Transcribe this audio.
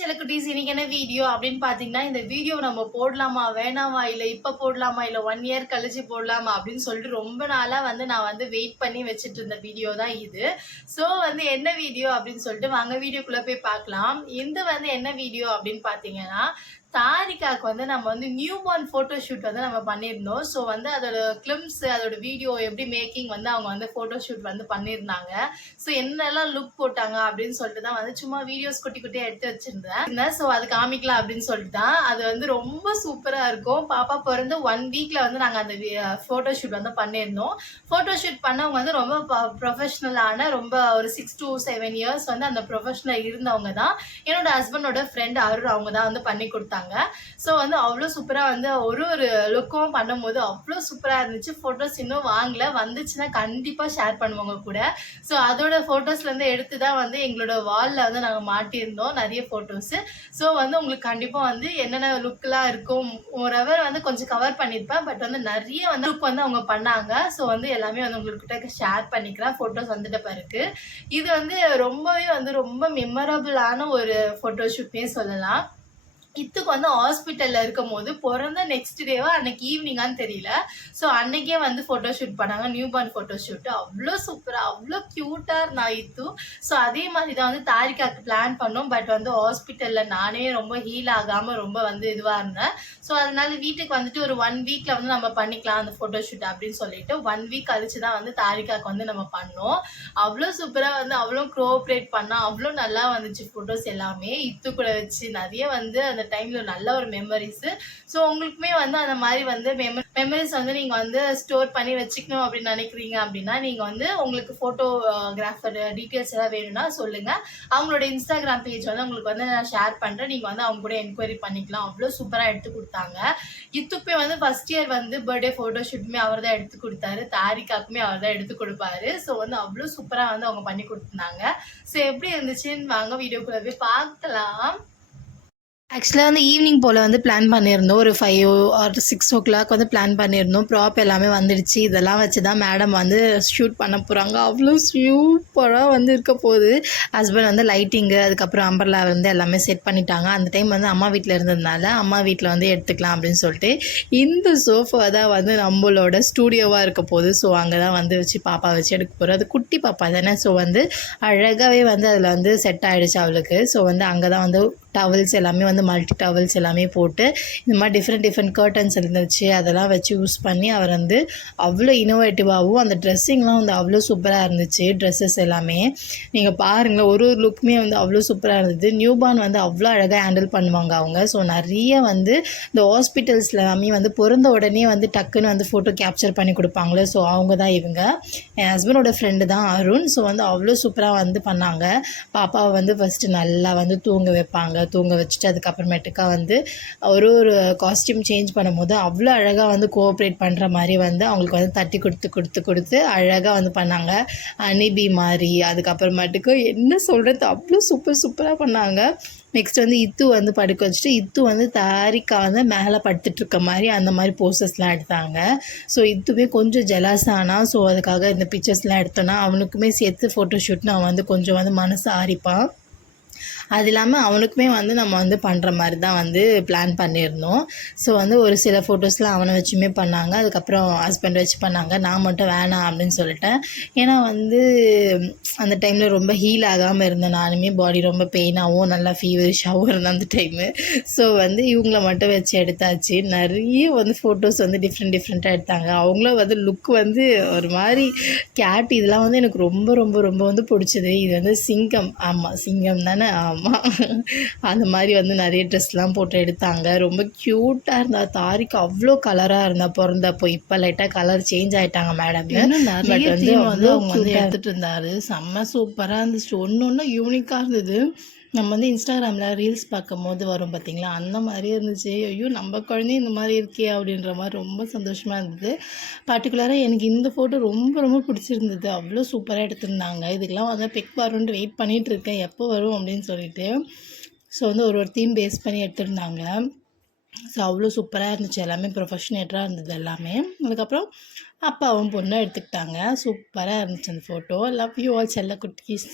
சில குட்டீஸ் இன்னைக்கு என்ன வீடியோ அப்படின்னு பார்த்தீங்கன்னா, இந்த வீடியோ நம்ம போடலாமா வேணாமா இல்லை இப்போ போடலாமா இல்லை 1 இயர் கழிச்சு போடலாமா அப்படின்னு சொல்லிட்டு ரொம்ப நாளாக நான் வெயிட் பண்ணி வச்சுட்டு இருந்த வீடியோ தான் இது. ஸோ என்ன வீடியோ அப்படின்னு சொல்லிட்டு வாங்க வீடியோக்குள்ளே போய் பார்க்கலாம். இது என்ன வீடியோ அப்படின்னு பார்த்தீங்கன்னா, தாரிகாவுக்கு நம்ம நியூ பார்ன் ஃபோட்டோ ஷூட் நம்ம பண்ணியிருந்தோம். ஸோ அதோட கிளிம்ஸ் அதோட வீடியோ எப்படி மேக்கிங் அவங்க ஃபோட்டோ ஷூட் பண்ணியிருந்தாங்க. ஸோ என்னெல்லாம் லுக் போட்டாங்க அப்படின்னு சொல்லிட்டு தான் சும்மா வீடியோஸ் குட்டி குட்டியாக எடுத்து வச்சிருந்தேன். ஸோ அது காமிக்கலாம் அப்படின்னு சொல்லிட்டு தான். அது ரொம்ப சூப்பராக இருக்கும். பாப்பா பிறந்து 1 வீக்ல நாங்கள் அந்த ஃபோட்டோ ஷூட் பண்ணியிருந்தோம். ஃபோட்டோ ஷூட் பண்ணவங்க ரொம்ப ப்ரொஃபஷ்னலான ரொம்ப ஒரு 6 to 7 இயர்ஸ் அந்த ப்ரொஃபஷனல் இருந்தவங்க தான். என்னோட ஹஸ்பண்டோட ஃப்ரெண்ட் அருண் அவங்க தான் பண்ணி கொடுத்தாங்க. ஸோ அவ்வளோ சூப்பராக ஒரு லுக்கும் பண்ணும்போது அவ்வளோ சூப்பராக இருந்துச்சு. ஃபோட்டோஸ் இன்னும் வாங்கல, வந்துச்சுன்னா கண்டிப்பாக ஷேர் பண்ணுவாங்க கூட. ஸோ அதோட ஃபோட்டோஸ்லேருந்து எடுத்து தான் எங்களோட வாலில் நாங்கள் மாட்டியிருந்தோம் நிறைய ஃபோட்டோஸு. ஸோ உங்களுக்கு கண்டிப்பாக என்னென்ன லுக்கெலாம் இருக்கும் ஓரவர் கொஞ்சம் கவர் பண்ணியிருப்பேன். பட் நிறைய லுக் அவங்க பண்ணாங்க. ஸோ எல்லாமே உங்கள்கிட்ட ஷேர் பண்ணிக்கிறேன் ஃபோட்டோஸ் வந்துட்ட பிறகு. இது ரொம்பவே ரொம்ப மெமரபிளான ஒரு ஃபோட்டோ ஷூட்னே சொல்லலாம். இத்துக்கு ஹாஸ்பிட்டலில் இருக்கும் போது பிறந்த நெக்ஸ்ட் டேவா அன்னைக்கு ஈவினிங்கான்னு தெரியல. ஸோ அன்னைக்கே ஃபோட்டோ ஷூட் பண்ணாங்க, நியூ பார்ன் ஃபோட்டோ ஷூட்டு. அவ்வளோ சூப்பராக அவ்வளோ க்யூட்டாக இருந்தா இத்து. ஸோ அதே மாதிரி தான் தாரிகாக்கு பிளான் பண்ணோம். பட் ஹாஸ்பிட்டலில் நானே ரொம்ப ஹீல் ஆகாமல் ரொம்ப இதுவாக இருந்தேன். ஸோ அதனால வீட்டுக்கு ஒரு 1 வீக்ல நம்ம பண்ணிக்கலாம் அந்த ஃபோட்டோ ஷூட் அப்படின்னு சொல்லிட்டு 1 வீக் கழிச்சு தான் தாரிகாக்கு நம்ம பண்ணோம். அவ்வளோ சூப்பராக அவ்வளோ கோஆப்ரேட் பண்ணால் அவ்வளோ நல்லா வந்துச்சு ஃபோட்டோஸ் எல்லாமே. இத்து கூட வச்சு நிறைய அந்த டைம்ல நல்ல ஒரு மெமரிஸ். ஸோ உங்களுக்குமே அந்த மாதிரி மெமரிஸ் நீங்க ஸ்டோர் பண்ணி வச்சுக்கணும் அப்படின்னு நினைக்கிறீங்க அப்படின்னா நீங்க உங்களுக்கு போட்டோகிராஃபர் டீட்டெயில்ஸ் எல்லாம் வேணும்னா சொல்லுங்க. அவங்களோட இன்ஸ்டாகிராம் பேஜ் உங்களுக்கு நான் ஷேர் பண்றேன். நீங்க அவங்க கூட என்கொயரி பண்ணிக்கலாம். அவ்வளோ சூப்பரா எடுத்து கொடுத்தாங்க. இத்துப்பே ஃபர்ஸ்ட் இயர் பர்த்டே போட்டோ ஷூட்டுமே அவர் தான் எடுத்து கொடுத்தாரு. தாரிகாக்குமே அவர் தான் எடுத்து கொடுப்பாரு. ஸோ அவ்வளோ சூப்பரா அவங்க பண்ணி கொடுத்துருந்தாங்க. ஸோ எப்படி இருந்துச்சுன்னு வாங்க வீடியோக்குள்ள போய் பார்க்கலாம். ஆக்சுவலாக ஈவினிங் போல் பிளான் பண்ணியிருந்தோம். ஒரு 5 or 6 o'clock பிளான் பண்ணியிருந்தோம். ப்ராப் எல்லாமே வந்துடுச்சு. இதெல்லாம் வச்சு தான் மேடம் ஷூட் பண்ண போகிறாங்க. அவ்வளோ சூப்பராக இருக்க போகுது. ஹஸ்பண்ட் லைட்டிங்கு அதுக்கப்புறம் அம்பர்லா எல்லாமே செட் பண்ணிட்டாங்க. அந்த டைம் அம்மா வீட்டில் இருந்ததுனால அம்மா வீட்டில் எடுத்துக்கலாம் அப்படின்னு சொல்லிட்டு இந்த சோஃபா தான் நம்மளோட ஸ்டூடியோவாக இருக்க போகுது. ஸோ அங்கே தான் வச்சு பாப்பா வச்சு எடுக்க போகிறோம். அது குட்டி பாப்பா தானே. ஸோ அழகாகவே அதில் செட் ஆகிடுச்சு அவளுக்கு. ஸோ அங்கே தான் டவல்ஸ் எல்லாமே மல்டி டவல்ஸ் எல்லாமே போட்டு இந்த மாதிரி டிஃப்ரெண்ட் கர்டன்ஸ் இருந்துச்சு. அதெல்லாம் வச்சு யூஸ் பண்ணி அவர் அவ்வளோ இனோவேட்டிவாகவும் அந்த ட்ரெஸ்ஸிங்லாம் அவ்வளோ சூப்பராக இருந்துச்சு. ட்ரெஸ்ஸஸ் எல்லாமே நீங்கள் பாருங்களேன், ஒரு லுக்குமே அவ்வளோ சூப்பராக இருந்தது. நியூ பார்ன் அவ்வளோ அழகாக ஹேண்டில் பண்ணுவாங்க அவங்க. ஸோ நிறைய இந்த ஹாஸ்பிட்டல்ஸில் எல்லாமே பிறந்த உடனே டக்குன்னு ஃபோட்டோ கேப்சர் பண்ணி கொடுப்பாங்களே. ஸோ அவங்க தான் இவங்க. என் ஹஸ்பண்டோட ஃப்ரெண்டு தான் அருண். ஸோ அவ்வளோ சூப்பராக பண்ணாங்க. பாப்பாவை ஃபஸ்ட்டு நல்லா தூங்க வைப்பாங்க. தூங்க வச்சுட்டு அதுக்கப்புறமேட்டுக்கா ஒரு காஸ்டியூம் சேஞ்ச் பண்ணும்போது அவ்வளோ அழகாக கோஆப்ரேட் பண்ணுற மாதிரி அவங்களுக்கு தட்டி கொடுத்து அழகாக பண்ணாங்க. அனிபி மாதிரி. அதுக்கப்புறமேட்டுக்கு என்ன சொல்கிறது, அவ்வளோ சூப்பராக பண்ணாங்க. நெக்ஸ்ட் இத்து படுக்க வச்சுட்டு இத்து தாரிகா மேலே படுத்துட்டு இருக்க மாதிரி அந்த மாதிரி போசஸ்லாம் எடுத்தாங்க. ஸோ இத்துவே கொஞ்சம் ஜெலாஸ் ஆனா. ஸோ அதுக்காக இந்த பிக்சர்ஸ்லாம் எடுத்தோன்னா அவனுக்குமே சேர்த்து ஃபோட்டோ ஷூட்னு அவன் கொஞ்சம் மனசு ஆரிப்பான். அது இல்லாமல் அவனுக்குமே நம்ம பண்ணுற மாதிரி தான் பிளான் பண்ணியிருந்தோம். ஸோ ஒரு சில ஃபோட்டோஸ்லாம் அவனை வச்சுமே பண்ணாங்க. அதுக்கப்புறம் ஹஸ்பண்ட் வச்சு பண்ணாங்க. நான் மட்டும் வேணாம் அப்படின்னு சொல்லிட்டேன். ஏன்னா அந்த டைமில் ரொம்ப ஹீல் ஆகாமல் இருந்தேன். நானுமே பாடி ரொம்ப பெயினாகவும் நல்லா ஃபீவரிஷாகவும் இருந்தேன் அந்த டைமு. ஸோ இவங்கள மட்டும் வச்சு எடுத்தாச்சு. நிறைய ஃபோட்டோஸ் டிஃப்ரெண்ட்டாக எடுத்தாங்க. அவங்களும் லுக் ஒரு மாதிரி கேட் இதெல்லாம் எனக்கு ரொம்ப ரொம்ப ரொம்ப பிடிச்சது. இது சிங்கம். ஆமாம், சிங்கம் தானே. ஆமாம், அந்த மாதிரி நிறைய ட்ரெஸ்லாம் போட்டு எடுத்தாங்க. ரொம்ப க்யூட்டாக இருந்தா. தாரிக்கு அவ்வளோ கலராக இருந்தா பிறந்தப்போ. இப்போ லைட்டாக கலர் சேஞ்ச் ஆகிட்டாங்க மேடம். பட் அவங்க எடுத்துகிட்டு இருந்தாரு. செம்ம சூப்பராக இருந்துச்சு. ஒன்று யூனிக்காக இருந்தது. நம்ம இன்ஸ்டாகிராமில் ரீல்ஸ் பார்க்கும்போது வரும் பார்த்திங்களா, அந்த மாதிரியே இருந்துச்சு. ஐயோ நம்ம குழந்தையும் இந்த மாதிரி இருக்கே அப்படின்ற மாதிரி ரொம்ப சந்தோஷமாக இருந்தது. பர்டிகுலராக எனக்கு இந்த ஃபோட்டோ ரொம்ப ரொம்ப பிடிச்சிருந்தது. அவ்வளோ சூப்பராக எடுத்திருந்தாங்க. இதுக்கெல்லாம் பிக் வரும்ன்ட்டு வெயிட் பண்ணிகிட்டு இருக்கேன், எப்போ வரும் அப்படின்னு சொல்லிட்டு. ஸோ ஒரு தீம் பேஸ் பண்ணி எடுத்திருந்தாங்க. ஸோ அவ்வளோ சூப்பராக இருந்துச்சு. எல்லாமே ப்ரொஃபஷ்னேட்டாக இருந்தது எல்லாமே. அதுக்கப்புறம் அப்பாவும் பொண்ணும் எடுத்துக்கிட்டாங்க. சூப்பராக இருந்துச்சு அந்த ஃபோட்டோ. லவ் யூ ஆல் செல்ல குட்டீஸ்.